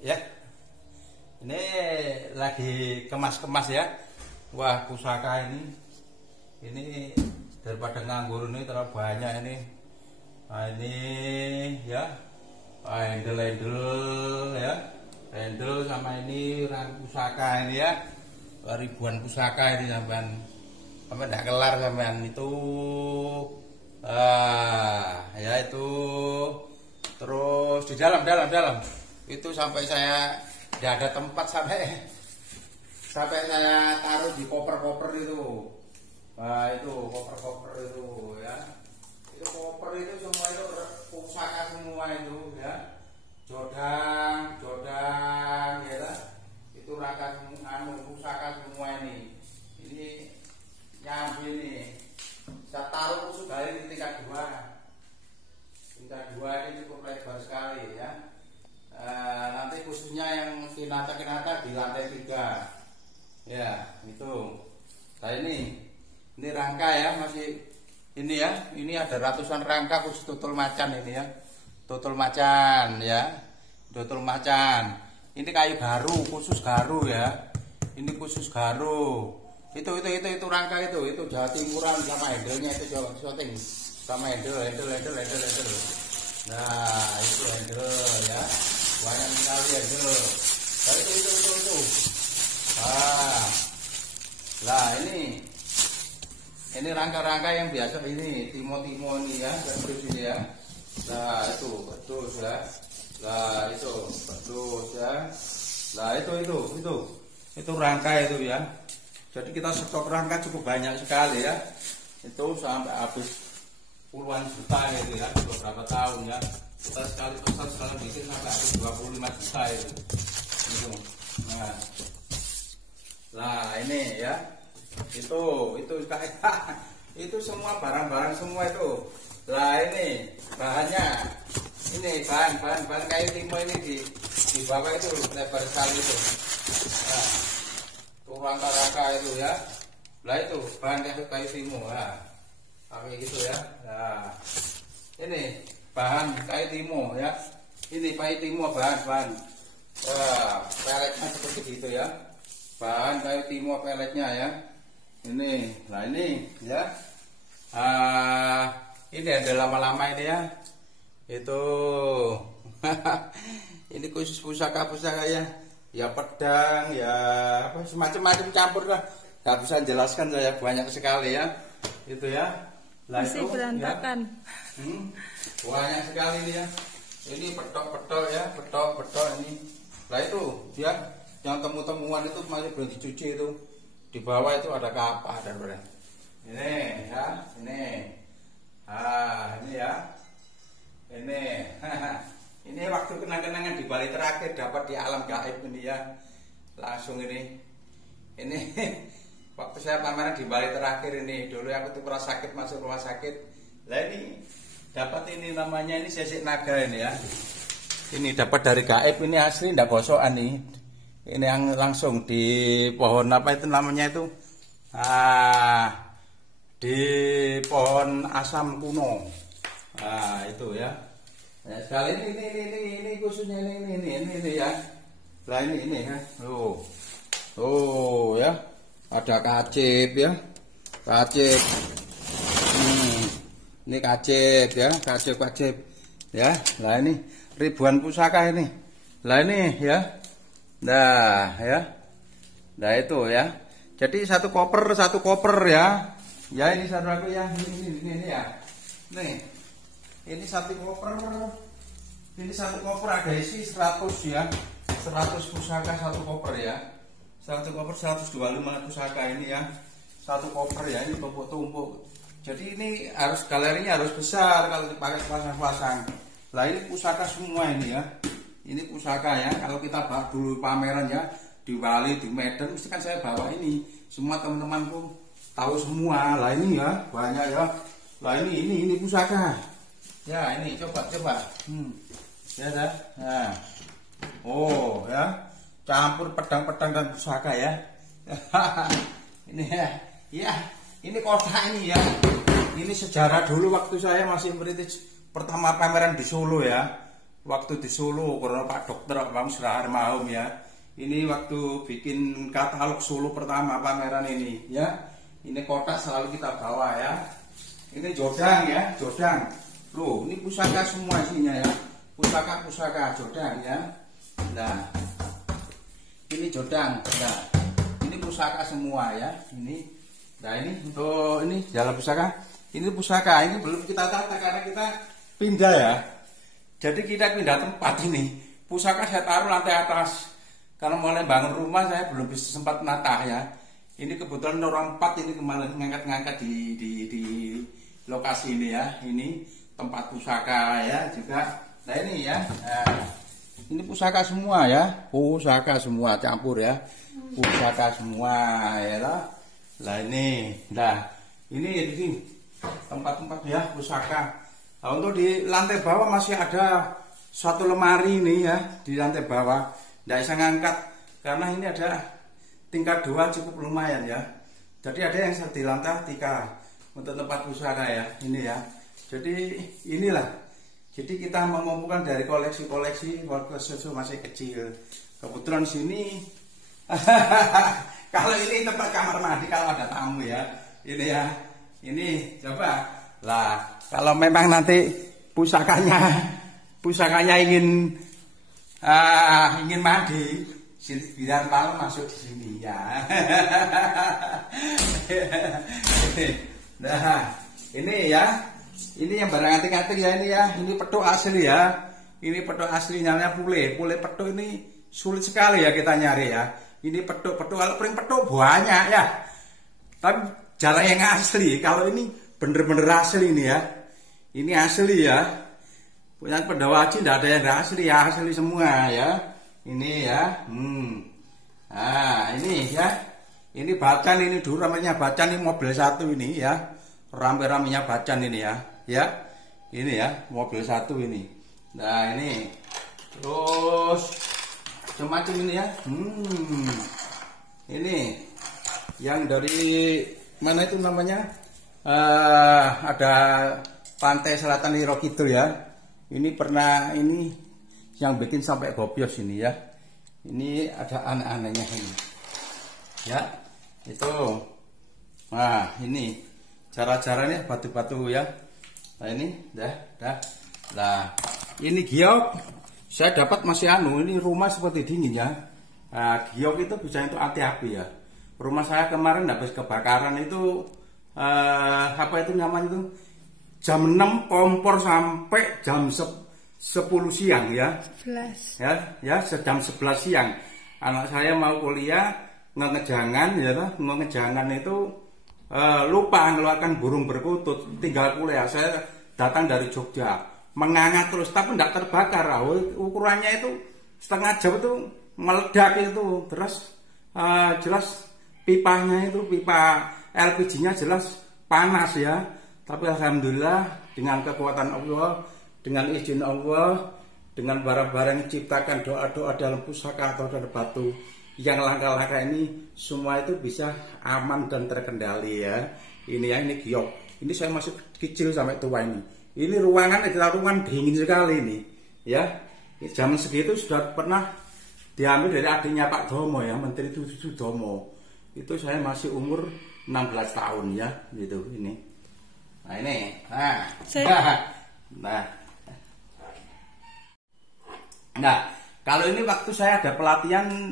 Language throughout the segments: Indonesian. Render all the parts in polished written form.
Ya, ini lagi kemas-kemas ya. Wah, pusaka ini daripada nganggur ini terlalu banyak ini. Nah, ini ya, handle ya, handle sama ini pusaka ini ya, ribuan pusaka ini sampai tidak kelar sampean itu. Ya itu terus di dalam itu sampai saya tidak ada tempat sampai saya taruh di koper itu. Nah itu koper itu ya, itu koper itu semua itu pusaka semua itu ya, jodang ya, itu rangka pusaka semua ini nyambi ini saya taruh sudah di tingkat 2 ini cukup lebar sekali ya. Nanti khususnya yang kinata di lantai 3 ya itu. Nah ini rangka ya, masih ini ya, ini ada ratusan rangka khusus tutul macan ini ya, tutul macan ya, tutul macan. Ini kayu garu, khusus garu ya, ini khusus garu. Itu rangka itu Jawa Timuran sama handle-nya itu Jawa Shooting sama handle. Nah itu handle ya, banyak sekali handle. Nah, itu. Lah ini rangka-rangka yang biasa ini timo ini ya, terus ini ya. Nah itu pedus ya. Nah itu pedus ya. Nah itu rangka itu ya. Jadi kita stok rangka cukup banyak sekali ya. Itu sampai habis puluhan juta gitu ya, beberapa tahun ya. Kita sekali pesan sekali bikin sampai habis 25 juta itu. Nah ini ya, itu kayak itu semua barang-barang semua itu. Lah ini bahannya, ini bahan kayu timo ini di bawah itu lebar sekali itu. Nah, rangka-rangka itu ya. Lah itu bahan kayu timo ya, pakai gitu ya. Nah ini bahan kayu timo ya, ini kayu timo bahan peletnya seperti itu ya, bahan kayu timo peletnya ya. Ini nah ini ya, ini ada lama-lama ini ya, itu ini khusus pusaka ya pedang ya, apa semacam campur lah, nggak bisa jelaskan saya, banyak sekali ya itu ya. Lah masih itu berantakan ya, banyak sekali ini ya, ini petok ya, petok ini. Lah itu ya, yang temuan itu masih belum dicuci itu, di bawah itu ada kapak dan berapa ini ya, ini ya, ini waktu kenang-kenangan di Bali terakhir dapat di alam gaib ini ya, langsung ini waktu saya pameran di Bali terakhir ini, dulu aku tuh pernah sakit, masuk rumah sakit. Lah ini dapat ini namanya ini sisik naga ini ya, ini dapat dari gaib, ini asli ndak gosokan nih. Ini yang langsung di pohon apa itu namanya itu, di pohon asam kuno. Nah itu ya. Nah, sekali ini khususnya ini ya. Lah ini ya. Oh ya. Ada kacip ya. Kacip. Ini kacip ya, kacip ya. Lah ini ribuan pusaka ini. Lah ini ya. Nah ya. Nah itu ya. Jadi satu koper ya. Ya ini satu aku ya. Ini ya. Nih. Ini satu koper ada isi 100 ya, 100 pusaka satu koper ya, satu koper 125 pusaka ini ya, satu koper ya, ini tumpuk-tumpuk. Jadi ini harus galerinya harus besar kalau dipakai pasang-pasang. Lah ini pusaka semua ini ya, ini pusaka ya. Kalau kita dulu pameran ya di Bali, di Medan, mesti kan saya bawa ini, semua teman-temanku tahu semua. Lah ini ya banyak ya. Lah ini pusaka. Ya ini coba. Ya dah. Nah. Oh ya, campur pedang dan pusaka ya. Ini ya, ini kotak ini ya. Ini sejarah dulu waktu saya masih merintis pertama pameran di Solo ya. waktu di Solo karena Pak Dokter Bang Surahar Mahum ya. Ini waktu bikin katalog Solo pertama pameran ini ya. Ini kotak selalu kita bawa ya. Ini jodang ya, jodang. Loh, ini pusaka semua isinya ya. Pusaka jodang ya. Nah, ini jodang. Nah, ini pusaka semua ya. Ini. Nah, ini untuk ini dalam pusaka. Ini pusaka. Ini belum kita tata karena kita pindah ya. Jadi kita pindah tempat ini. Pusaka saya taruh lantai atas. Karena mulai bangun rumah saya belum bisa sempat menata ya. Ini kebetulan orang 4 ini kemarin ngangkat-ngangkat di lokasi ini ya. Ini tempat pusaka ya juga. Nah ini ya. Nah, ini pusaka semua ya. Pusaka semua campur ya. Pusaka semua ya lah. Nah ini. Nah ini tempat-tempat ya pusaka. Nah, untuk di lantai bawah masih ada satu lemari ini ya di lantai bawah. Tidak bisa ngangkat karena ini ada tingkat 2 cukup lumayan ya. Jadi ada yang di lantai 3 untuk tempat pusaka ya. Ini ya. Jadi inilah. Jadi kita mengumpulkan dari koleksi-koleksi waktu susu masih kecil. Kebetulan sini kalau ini tempat kamar mandi kalau ada tamu ya. Ini ya. Ini coba. Lah, kalau memang nanti pusakanya ingin mandi, biar malam masuk di sini ya. Nah, ini ya. Ini yang barang antik-antik ya ini ya. Ini petuk asli ya. Ini petuk asli namanya pule. Pule petuk ini sulit sekali ya kita nyari ya. Ini petuk kalau pring petuk banyak ya. Tapi jarang yang asli. Kalau ini bener-bener asli ini ya. Ini asli ya. Punya Pendawaji tidak ada yang asli ya, asli semua ya. Ini ya. Nah, ini ya. Ini bacan ini dulu namanya bacan ini mobil 1 ini ya. Rame-ramenya bacan ini ya. Ya. Ini ya, mobil 1 ini. Nah, ini. Terus macam-macam ini ya. Ini yang dari mana itu namanya? Ada pantai selatan Liro Kidul ya. Ini pernah ini yang bikin sampai gobios ini ya. Ini ada aneh-anehnya ini. Ya, itu. Nah, ini cara-caranya batu-batu ya. Nah, ini dah. Nah, ini giok. Saya dapat masih ini rumah seperti dingin ya. Nah, giok itu bisa untuk anti api ya. Rumah saya kemarin habis kebakaran itu apa itu namanya itu? Jam 6 kompor sampai jam 10 siang ya. 11. Ya, jam 11 siang. Anak saya mau kuliah ngejangan ya toh, ngejangan itu lupa mengeluarkan burung berkutut, tinggal kuliah. Saya datang dari Jogja, menganga terus tapi tidak terbakar. Ukurannya itu setengah jam itu meledak itu. Terus jelas pipanya itu pipa LPG-nya jelas panas ya. Tapi alhamdulillah dengan kekuatan Allah, dengan izin Allah, dengan barang-barang yang diciptakan, doa-doa dalam pusaka atau dalam batu, yang langkah-langkah ini semua itu bisa aman dan terkendali ya. Ini ya, ini giok. Ini saya masih kecil sampai tua ini. Ini ruangan adalah ruangan dingin sekali ini. Ya, zaman segitu sudah pernah diambil dari adiknya Pak Domo ya, Menteri Sudomo. Itu saya masih umur 16 tahun ya, gitu ini. Nah ini, nah, kalau ini waktu saya ada pelatihan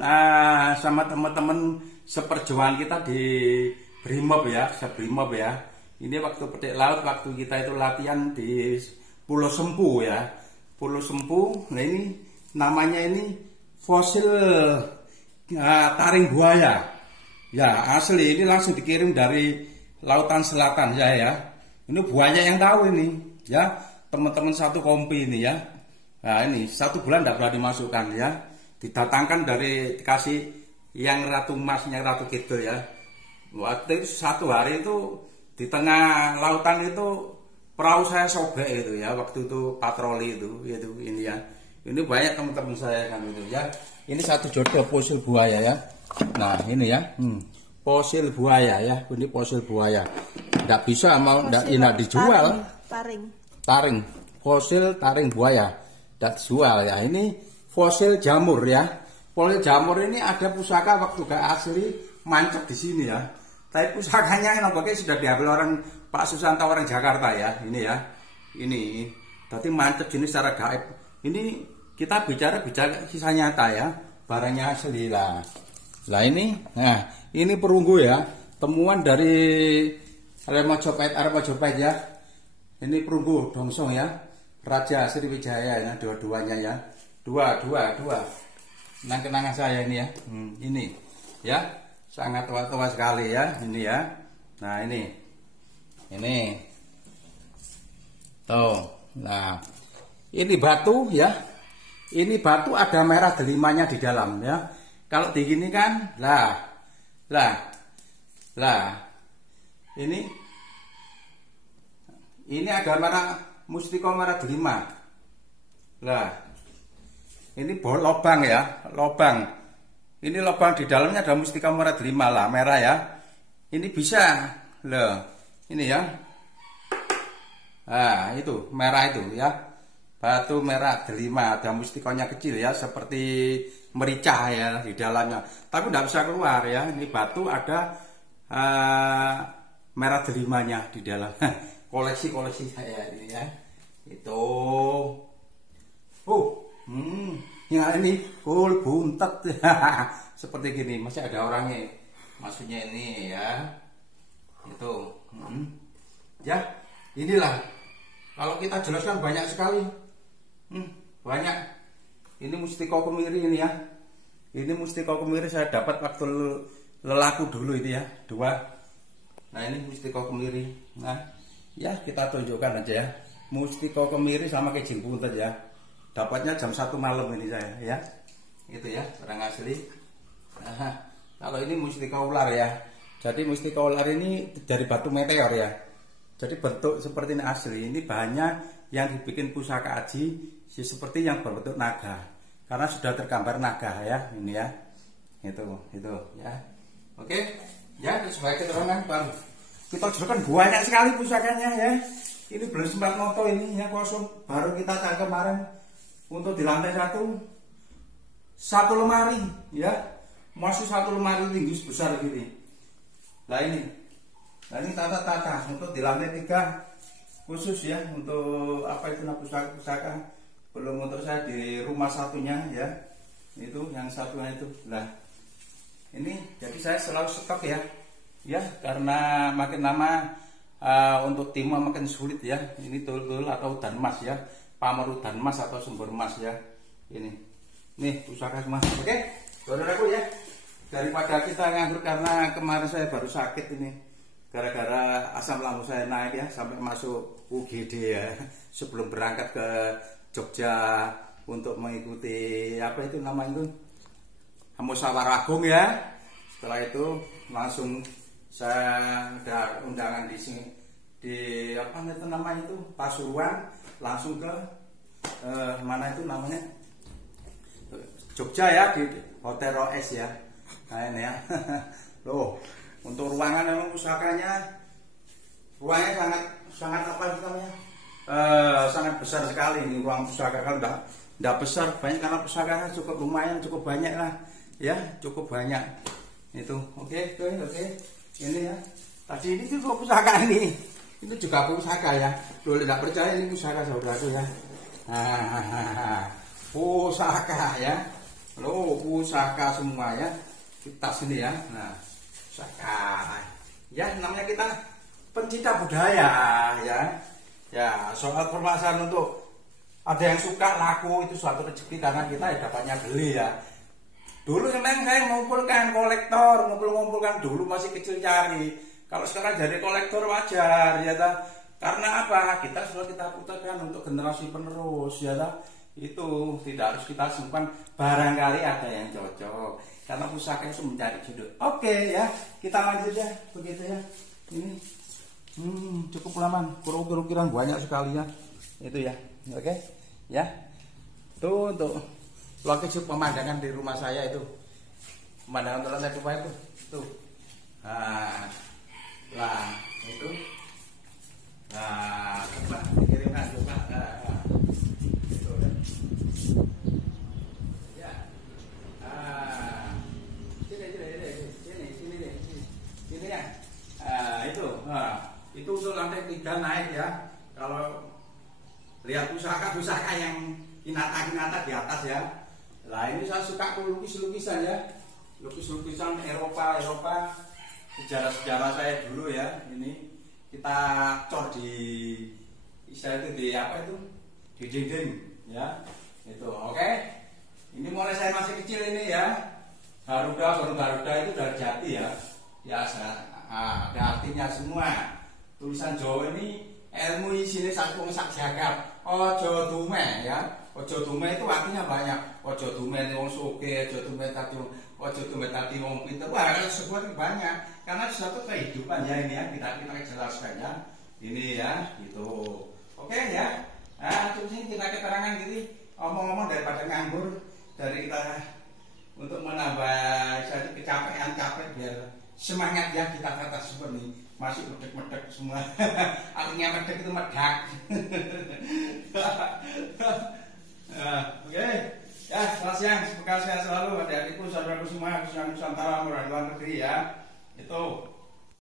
sama teman-teman seperjuangan kita di Brimob ya, Sebrimob ya. Ini waktu petik laut, waktu kita itu latihan di Pulau Sempu ya, Pulau Sempu. Nah ini namanya ini fosil taring buaya. Ya asli, ini langsung dikirim dari lautan selatan ya. Ini buaya yang tahu ini, ya teman-teman satu kompi ini ya. Nah ini 1 bulan tidak boleh dimasukkan ya. Didatangkan dari dikasih yang Ratu Mas, yang Ratu Kidul ya. Waktu itu 1 hari itu di tengah lautan itu perahu saya sobek itu ya. Waktu itu patroli itu ini ya. Ini banyak teman-teman saya kan itu ya. Ini 1 jodoh fosil buaya ya. Nah ini ya. Fosil buaya ya, ini fosil buaya. Tidak bisa mau tidak dijual. Taring. Fosil taring buaya. tidak jual ya. Ini fosil jamur ya. Fosil jamur ini ada pusaka waktu gak asli mancep di sini ya. Tapi pusakanya nampaknya sudah diambil orang Pak Susanto orang Jakarta ya. Ini ya. Ini. Berarti mancep jenis secara gaib. Ini kita bicara kisah nyata ya. Barangnya asli lah. Lah ini, nah ini perunggu ya. Temuan dari Majapahit ya. Ini perunggu dongsong ya. Raja Sriwijaya ya, dua-duanya ya. Dua. Kenang-kenangan saya ini ya. Ini ya. Sangat tua sekali ya. Ini ya. Nah ini. Tuh. Nah, ini batu ya. Ini batu ada merah delimanya di dalam ya. Kalau digini kan, lah. Ini ada merah mustika merah delima. Lah. Ini lobang ya, lobang. Ini lobang di dalamnya ada mustika merah delima lah, merah ya. Ini bisa. Loh. Ini ya. Nah, itu merah itu ya. Batu merah delima, ada mustikanya kecil ya, seperti merica ya di dalamnya. Tapi tidak bisa keluar ya. Ini batu ada merah delimanya di dalam. Koleksi saya ini ya. Itu. Ya ini buntet. Seperti gini, masih ada orangnya. Maksudnya ini ya. Itu. Ya, inilah. Kalau kita jelaskan banyak sekali. Banyak. Ini mustika kemiri ini ya. Ini mustika kemiri saya dapat waktu lelaku dulu ini ya, 2. Nah ini mustika kemiri. Nah ya kita tunjukkan aja ya. Mustika kemiri sama kejing buntet ya. Dapatnya jam 1 malam ini saya ya. Itu ya, barang asli. Nah, kalau ini mustika ular ya. Jadi mustika ular ini dari batu meteor ya. Jadi bentuk seperti ini asli. Ini bahannya yang dibikin pusaka aji seperti yang berbentuk naga. Karena sudah tergambar naga ya, ini ya. Itu ya. Oke. Ya, sebagai keterangan Bang. Kita jelaskan banyak sekali pusakanya ya. Ini belum sempat noto ini ya, kosong. Baru kita cari kemarin untuk di lantai 1 satu lemari ya. Masih satu lemari tinggi sebesar gini. Nah ini tata untuk di lantai 3 khusus ya, untuk apa itu pusaka. Belum motor saya di rumah satunya ya. Itu yang satunya itu. Nah, ini jadi saya selalu stok ya. Ya, karena makin lama untuk timah makin sulit ya. Ini tul atau danmas ya. Pameru danmas atau sumber emas ya. Ini. Nih pusaka semua. Oke. Saudaraku ya. Daripada kita nganggur karena kemarin saya baru sakit ini. Gara-gara asam lambung saya naik ya sampai masuk UGD ya. Sebelum berangkat ke Jogja untuk mengikuti apa itu namanya itu? Musyawarah Agung ya. Setelah itu langsung saya ada undangan di sini di apa itu namanya itu Pasuruan, langsung ke mana itu namanya Jogja ya, di Hotel Roes ya. Nah ini ya. Loh, untuk ruangan memang pusakanya ruangnya sangat apa itu namanya? Sangat besar sekali ini ruang pusaka. Kalau enggak besar banyak, karena pusakanya cukup lumayan, cukup banyak lah ya, cukup banyak. Itu oke. Ini ya. Tadi ini juga pusaka ini. Itu juga pusaka ya. Boleh tidak percaya ini pusaka saudaraku ya. Pusaka ya. Loh, pusaka semua ya. Kita sini ya. Nah, pusaka. Ya, namanya kita pencinta budaya ya. Ya, soal permasalahan untuk ada yang suka laku itu suatu rezeki, karena kita ya dapatnya beli ya. Dulu memang saya mengumpulkan kolektor, ngumpulkan dulu masih kecil cari. Kalau sekarang jadi kolektor wajar ya ta. Karena apa? Kita sudah kita putarkan untuk generasi penerus ya ta. Itu tidak harus kita simpan, barangkali ada yang cocok. Karena pusaka itu mencari jodoh. Oke ya, kita lanjut ya begitu ya. Ini cukup lama, kira-kira banyak sekali ya. Itu ya. Oke. Ya. Tuh untuk lokasi pemandangan di rumah saya itu, pemandangan lantai 2 itu tuh. Nah itu coba kirimkan coba itu ya. lihat pusaka-pusaka yang kinata-kinata di atas ya. Nah ini saya suka lukis-lukisan ya, lukis-lukisan Eropa, sejarah-sejarah saya dulu ya. Ini kita cor di istilah itu di apa itu, di dinding ya. Itu oke. Ini mulai saya masih kecil ini ya. Garuda itu dari jati ya. Biasa, ada artinya semua. Tulisan Jawa ini ilmu isinya satu sak jagat. Ojo dume ya. Ojo dume itu artinya banyak. Ojo dume wong sugih, ojo dume tadi wong pinter. Wah, sebuah banyak. Karena suatu kehidupan ya ini ya, kita jelaskan ya. Ini ya, gitu. Oke ya. Nah, terus ini kita keterangan gitu. Omong-omong daripada nganggur, dari kita untuk menambah jadi kecapean capek biar semangat ya kita kata seperti masih medek semua. Artinya medek itu medak. Oke. Ya, selamat siang. Semoga sehat selalu adik-adikku, saudaraku semua, khususnya Nusantara, luar negeri ya. Itu